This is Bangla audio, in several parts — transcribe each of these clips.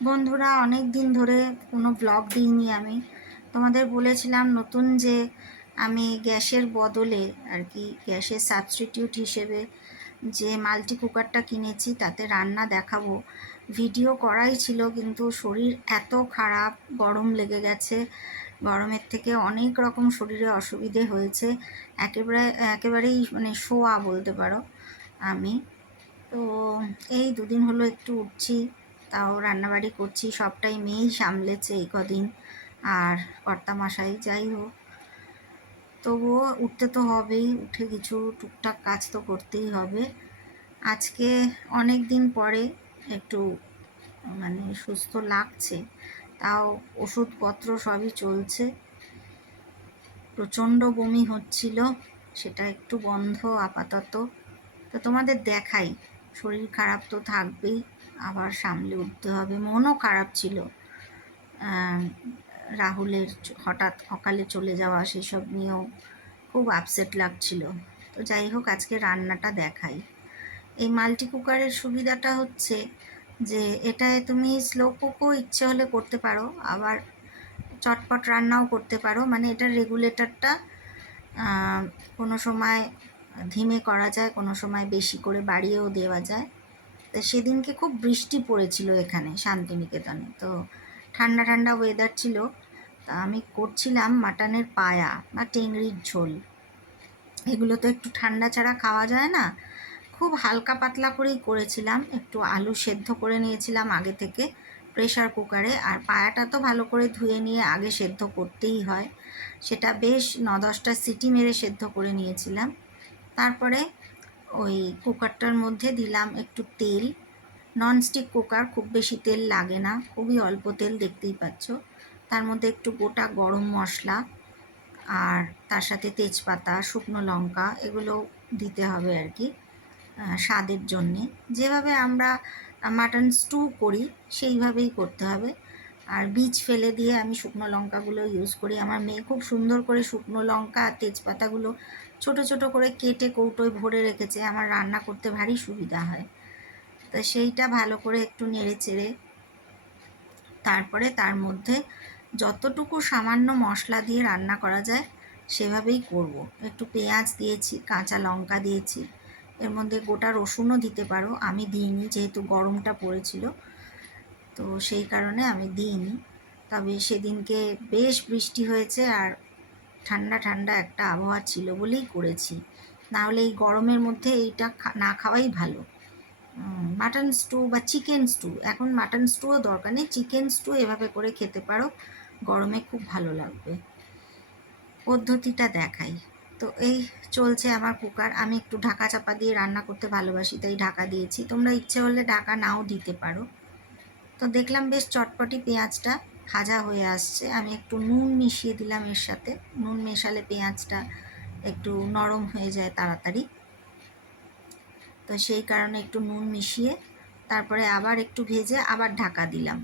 বন্ধুরা, অনেক দিন ধরে কোনো ব্লগ দিইনি। আমি তোমাদের বলেছিলাম নতুন যে আমি গ্যাসের বদলে আর কি গ্যাসের সাবস্টিটিউট হিসেবে যে মাল্টি কুকারটা কিনেছি তাতে রান্না দেখাবো। ভিডিও করাই ছিল, কিন্তু শরীর এত খারাপ, গরম লেগে গেছে। গরমের থেকে অনেক রকম শরীরে অসুবিধে হয়েছে। একেবারেই মানে শোয়া বলতে পারো। আমি তো এই দুদিন হলো একটু উঠছি, তাও রান্নাবাড়ি করছি। সবটাই মেয়েই সামলেছে এই কদিন, আর কর্তামশাই। যাই হোক, তবুও উঠতে তো হবেই, উঠে কিছু টুকটাক কাজ তো করতেই হবে। আজকে অনেক দিন পরে একটু মানে সুস্থ লাগছে, তাও ওষুধপত্র সবই চলছে। প্রচণ্ড বমি হচ্ছিল, সেটা একটু বন্ধ আপাতত। তো তোমাদের দেখাই, শরীর খারাপ তো থাকবেই, আবার সামলে উঠতে হবে। মনও খারাপ ছিল, রাহুলের হঠাৎ অকালে চলে যাওয়া, সেসব নিয়েও খুব আপসেট লাগছিল। তো যাই হোক, আজকে রান্নাটা দেখাই। এই মাল্টি কুকারের সুবিধাটা হচ্ছে যে এটায় তুমি স্লো কুকও ইচ্ছে হলে করতে পারো, আবার চটপট রান্নাও করতে পারো। মানে এটার রেগুলেটরটা কোনো সময় ধিমে করা যায়, কোনো সময় বেশি করে বাড়িয়েও দেওয়া যায়। তো সেদিনকে খুব বৃষ্টি পড়েছিল এখানে শান্তিনিকেতনে, তো ঠান্ডা ঠান্ডা ওয়েদার ছিল। তা আমি করছিলাম মাটনের পায়া বা টেংরির ঝোল। এগুলো তো একটু ঠান্ডা ছাড়া খাওয়া যায় না। খুব হালকা পাতলা করেই করেছিলাম, একটু আলু সেদ্ধ করে নিয়েছিলাম আগে থেকে প্রেশার কুকারে। আর পায়াটা তো ভালো করে ধুয়ে নিয়ে আগে সেদ্ধ করতেই হয়, সেটা বেশ 9-10টা সিটি মেরে সেদ্ধ করে নিয়েছিলাম। তারপরে ওই কুকারটার মধ্যে দিলাম একটু তেল। ননস্টিক কুকার, খুব বেশি তেল লাগে না, খুবই অল্প তেল, দেখতেই পাচ্ছ। তার মধ্যে একটু গোটা গরম মশলা, আর তার সাথে তেজপাতা, শুকনো লঙ্কা, এগুলো দিতে হবে আর কি স্বাদের জন্যে। যেভাবে আমরা মাটন স্টু করি সেইভাবেই করতে হবে। আর বীজ ফেলে দিয়ে আমি শুকনো লঙ্কাগুলো ইউজ করি। আমার মেয়ে খুব সুন্দর করে শুকনো লঙ্কা আর তেজপাতাগুলো ছোট ছোট করে কেটে কৌটোয় ভরে রেখেছে, আমার রান্না করতে ভারী সুবিধা হয়। তো সেইটা ভালো করে একটু নেড়ে চেড়ে তারপরে তার মধ্যে যতটুকু সামান্য মশলা দিয়ে রান্না করা যায় সেভাবেই করব। একটু পেঁয়াজ দিয়েছি, কাঁচা লঙ্কা দিয়েছি, এর মধ্যে গোটা রসুনও দিতে পারো, আমি দিইনি যেহেতু গরমটা পড়েছিল, তো সেই কারণে আমি দিইনি। তবে সেদিনকে বেশ বৃষ্টি হয়েছে আর ঠান্ডা ঠান্ডা একটা আবহাওয়া ছিল বলেই করেছি, নাহলে এই গরমের মধ্যে এইটা না খাওয়াই ভালো। মাটন স্টু বা চিকেন স্টু, এখন মাটন স্টুও দরকার নেই, চিকেন স্টু এভাবে করে খেতে পারো, গরমে খুব ভালো লাগবে। পদ্ধতিটা দেখাই। তো এই চলছে আমার কুকার। আমি একটু ঢাকা চাপা দিয়ে রান্না করতে ভালোবাসি, তাই ঢাকা দিয়েছি। তোমরা ইচ্ছে হলে ঢাকা নাও দিতে পারো। তো দেখলাম বেশ চটপটি পেঁয়াজটা ভাজা হয়ে আসছে। আমি একটু নুন মিশিয়ে দিলাম এর সাথে, নুন মেশালে পেঁয়াজটা একটু নরম হয়ে যায় তাড়াতাড়ি। তো সেই কারণে একটু নুন মিশিয়ে তারপরে আবার একটু ভেজে আবার ঢাকা দিলাম।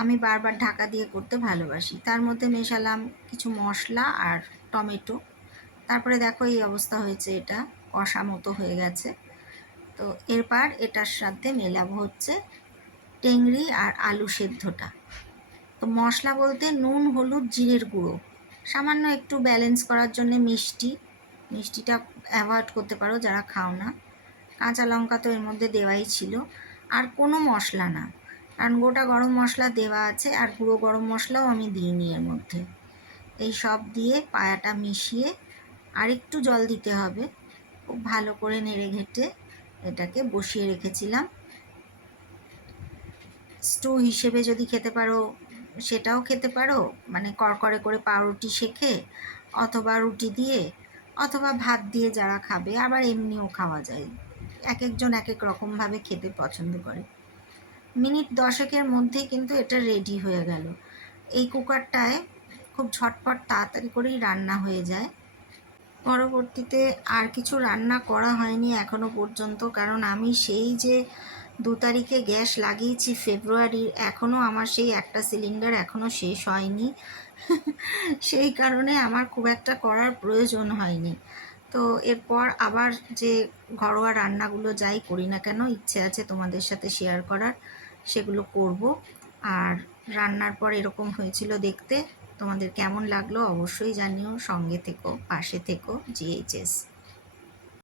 আমি বারবার ঢাকা দিয়ে করতে ভালোবাসি। তার মধ্যে মেশালাম কিছু মশলা আর টমেটো। তারপরে দেখো এই অবস্থা হয়েছে, এটা কষা মতো হয়ে গেছে। তো এরপর এটার সাথে মেলাবো হচ্ছে টেংরি আর আলু সেদ্ধটা। তো মশলা বলতে নুন, হলুদ, জিরের গুঁড়ো, সামান্য একটু ব্যালেন্স করার জন্য মিষ্টিটা অ্যাভয়েড করতে পারো যারা খাও না। কাঁচা লঙ্কা তো এর মধ্যে দেওয়াই ছিল। আর কোনো মশলা না, কারণ গোটা গরম মশলা দেওয়া আছে, আর গুঁড়ো গরম মশলাও আমি দিইনি এর মধ্যে। এই সব দিয়ে পায়াটা মিশিয়ে আর একটু জল দিতে হবে, খুব ভালো করে নেড়ে ঘেঁটে এটাকে বসিয়ে রেখেছিলাম। স্টু হিসেবে যদি খেতে পারো সেটাও খেতে পারো, মানে কড়কড়ে করে পাউরুটি সেঁকে, অথবা রুটি দিয়ে, অথবা ভাত দিয়ে যারা খাবে, আবার এমনিও খাওয়া যায়। এক একজন এক এক রকমভাবে খেতে পছন্দ করে। মিনিট 10-এর মধ্যেই কিন্তু এটা রেডি হয়ে গেল। এই কুকারটায় খুব ঝটপট তাড়াতাড়ি করেই রান্না হয়ে যায়। পরবর্তীতে আর কিছু রান্না করা হয়নি এখনো পর্যন্ত, কারণ আমি সেই যে 2 তারিখে গ্যাস লাগিয়েছি ফেব্রুয়ারির, এখনও আমার সেই একটা সিলিন্ডার এখনও শেষ হয়নি। সেই কারণে আমার খুব একটা করার প্রয়োজন হয়নি। তো এরপর আবার যে ঘরোয়া রান্নাগুলো যাই করি না কেন, ইচ্ছে আছে তোমাদের সাথে শেয়ার করার, সেগুলো করব। আর রান্নার পর এরকম হয়েছিল দেখতে। তোমাদের কেমন লাগলো অবশ্যই জানিও। সঙ্গে থেকো, পাশে থেকো। জিএইচএস।